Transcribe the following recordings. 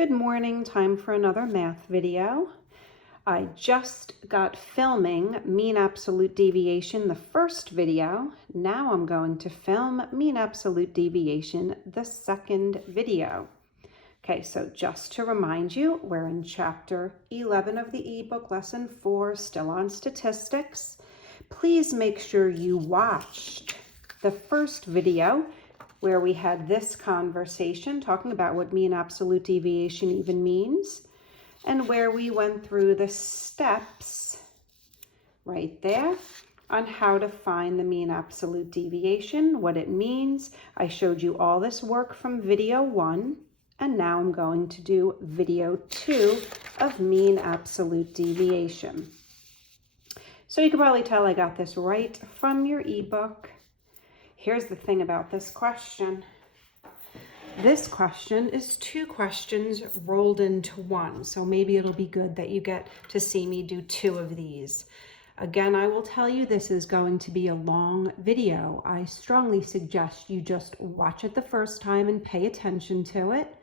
Good morning, time for another math video. I just got filming mean absolute deviation, the first video. Now I'm going to film mean absolute deviation, the second video. Okay, so just to remind you, we're in chapter 11 of the ebook, lesson 4, still on statistics. Please make sure you watched the first video where we had this conversation talking about what mean absolute deviation even means, and where we went through the steps right there on how to find the mean absolute deviation, what it means. I showed you all this work from video 1, and now I'm going to do video 2 of mean absolute deviation. So you can probably tell I got this right from your ebook. Here's the thing about this question. This question is 2 questions rolled into one, so maybe it'll be good that you get to see me do 2 of these. Again, I will tell you this is going to be a long video. I strongly suggest you just watch it the first time and pay attention to it.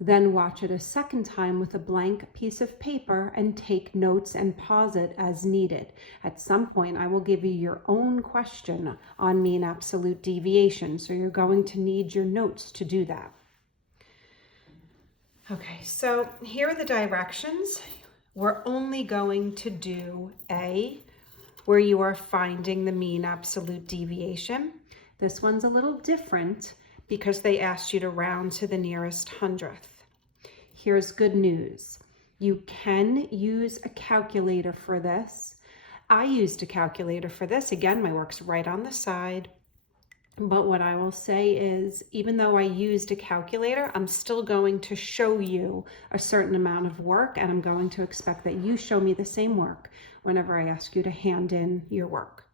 Then watch it a second time with a blank piece of paper and take notes and pause it as needed. At some point, I will give you your own question on mean absolute deviation, so you're going to need your notes to do that. Okay, so here are the directions. We're only going to do A, where you are finding the mean absolute deviation. This one's a little different because they asked you to round to the nearest hundredth. Here's good news. You can use a calculator for this. I used a calculator for this. Again, my work's right on the side. But what I will say is, even though I used a calculator, I'm still going to show you a certain amount of work, and I'm going to expect that you show me the same work whenever I ask you to hand in your work.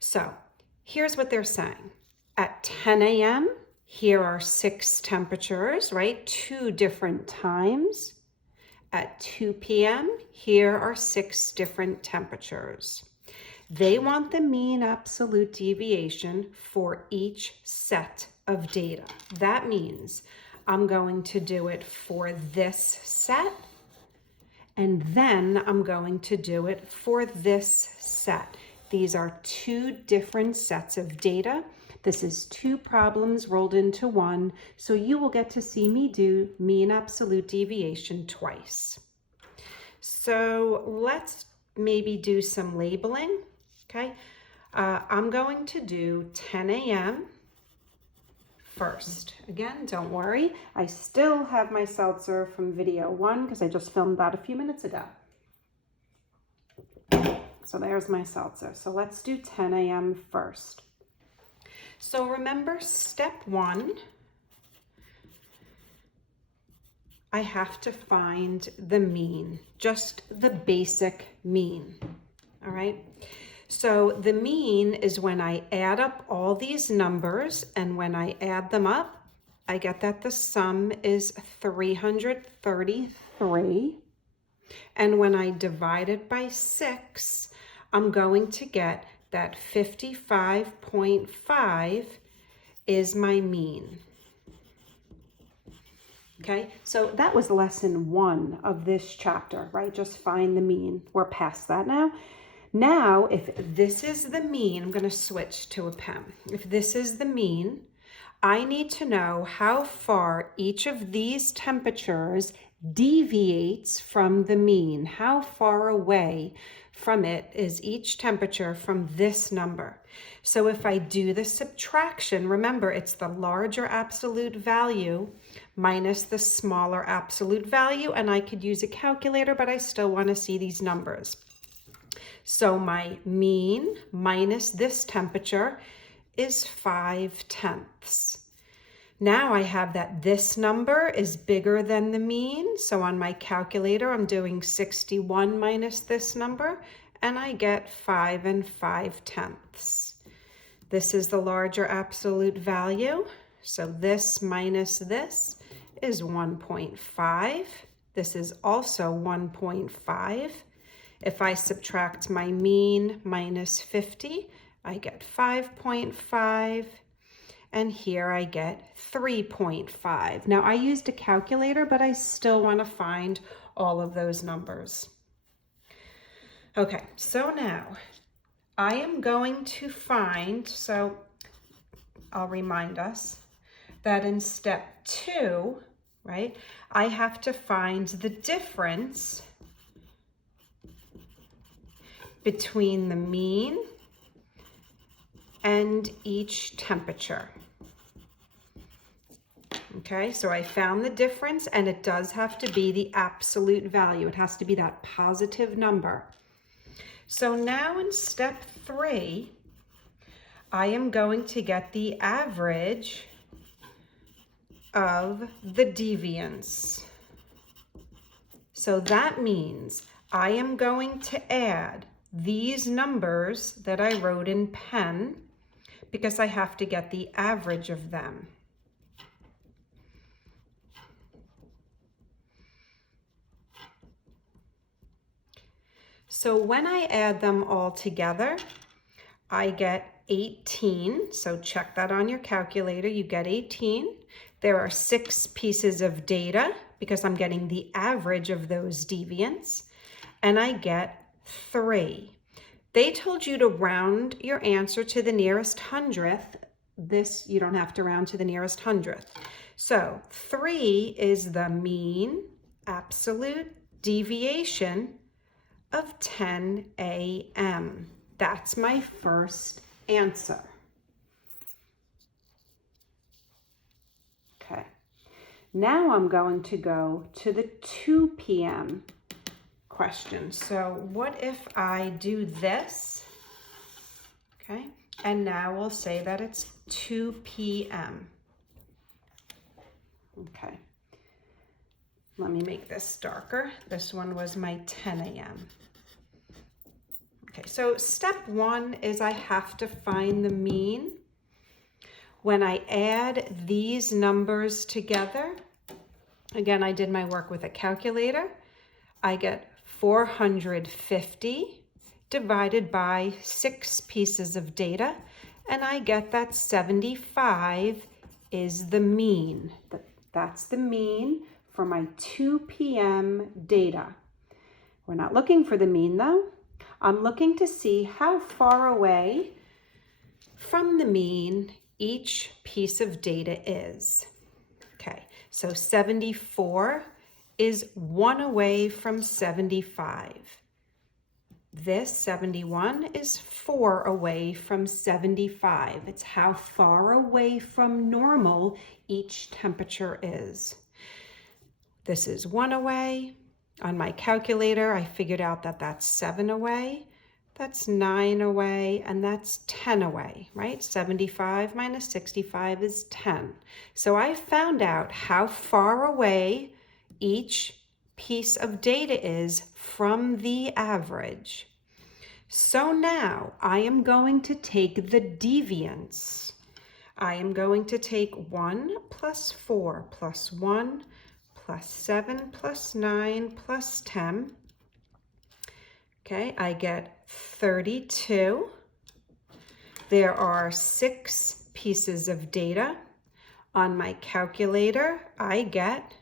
So here's what they're saying. At 10 a.m., here are 6 temperatures, right? 2 different times. At 2 p.m., here are 6 different temperatures. They want the mean absolute deviation for each set of data. That means I'm going to do it for this set, and then I'm going to do it for this set. These are 2 different sets of data. This is 2 problems rolled into one, so you will get to see me do mean absolute deviation twice. So let's maybe do some labeling, okay? I'm going to do 10 a.m. first. Again, don't worry, I still have my seltzer from video 1 because I just filmed that a few minutes ago. So there's my seltzer. So let's do 10 a.m. first. So remember, step 1, I have to find the mean, just the basic mean, all right? So the mean is when I add up all these numbers, and when I add them up, I get that the sum is 333. And when I divide it by 6, I'm going to get that 55.5 is my mean. Okay, so that was lesson 1 of this chapter, right? Just find the mean. We're past that now. Now, if this is the mean, I'm going to switch to a pen. If this is the mean, I need to know how far each of these temperatures deviates from the mean. How far away from it is each temperature from this number? So if I do the subtraction, remember it's the larger absolute value minus the smaller absolute value, and I could use a calculator, but I still want to see these numbers. So my mean minus this temperature is 5/10. Now I have that this number is bigger than the mean. So on my calculator, I'm doing 61 minus this number, and I get 5 5/10. This is the larger absolute value. So this minus this is 1.5. This is also 1.5. If I subtract my mean minus 50, I get 5.5. and here I get 3.5. Now I used a calculator, but I still want to find all of those numbers. Okay, so now I am going to find, so I'll remind us that in step 2, right, I have to find the difference between the mean and each temperature. Okay, so I found the difference, and it does have to be the absolute value. It has to be that positive number. So now in step 3, I am going to get the average of the deviance. So that means I am going to add these numbers that I wrote in pen because I have to get the average of them. So when I add them all together, I get 18. So check that on your calculator. You get 18. There are 6 pieces of data because I'm getting the average of those deviants, and I get 3. They told you to round your answer to the nearest hundredth. This, you don't have to round to the nearest hundredth. So 3 is the mean absolute deviation of 10 a.m. That's my first answer. Okay, now I'm going to go to the 2 p.m. question. So what if I do this, okay, and now we'll say that it's 2 p.m. Okay, let me make this darker. This one was my 10 a.m. Okay, so step 1 is I have to find the mean. When I add these numbers together, again, I did my work with a calculator, I get 450 divided by 6 pieces of data, and I get that 75 is the mean. That's the mean for my 2 p.m. data. We're not looking for the mean though. I'm looking to see how far away from the mean each piece of data is. Okay, so 74 is 1 away from 75. This 71 is 4 away from 75. It's how far away from normal each temperature is. This is 1 away. On my calculator, I figured out that that's 7 away, that's 9 away, and that's 10 away, right? 75 minus 65 is 10. So I found out how far away each piece of data is from the average. So now I am going to take the deviance. I am going to take 1 plus 4 plus 1 plus 7 plus 9 plus 10. Okay, I get 32. There are 6 pieces of data. On my calculator, I get,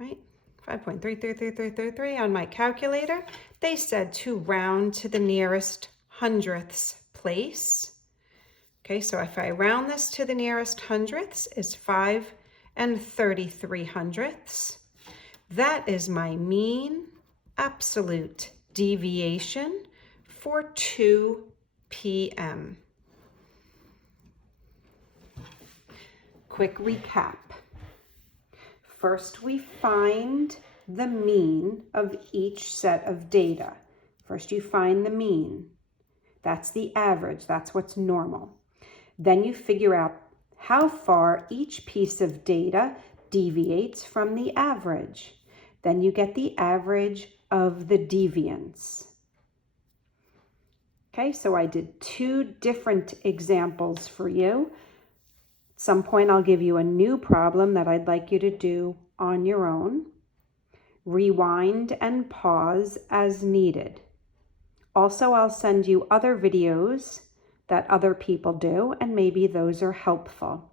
right, 5.33333 on my calculator. They said to round to the nearest hundredths place. Okay, so if I round this to the nearest hundredths, is 5 33 hundredths. That is my mean absolute deviation for 2 p.m. Quick recap. First, we find the mean of each set of data. First, you find the mean. That's the average. That's what's normal. Then you figure out how far each piece of data deviates from the average. Then you get the average of the deviance. Okay, so I did 2 different examples for you. At some point, I'll give you a new problem that I'd like you to do on your own. Rewind and pause as needed. Also, I'll send you other videos that other people do, and maybe those are helpful.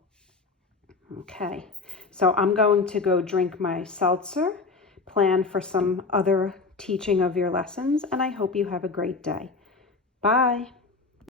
Okay, so I'm going to go drink my seltzer, plan for some other teaching of your lessons, and I hope you have a great day. Bye.